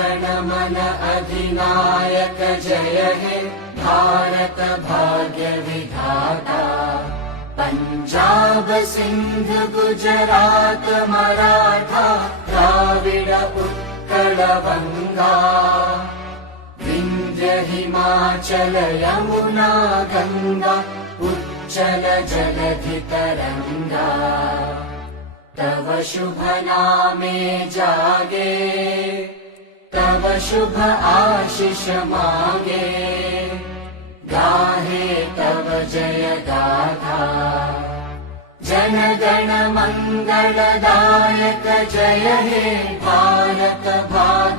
गण मन अधिनायक जय हे भारत भाग्य विधाता। पंजाब सिंध गुजरात मराठा द्राविड उत्कल बंगा। विंध्य हिमाचल यमुना गंगा उच्चल जलधि तरंगा। तव शुभ नामे जागे तव शुभ आशीष मागे। गाहे तव जय गाथा जन गण मंगलदायक जय हे भारत भाग्य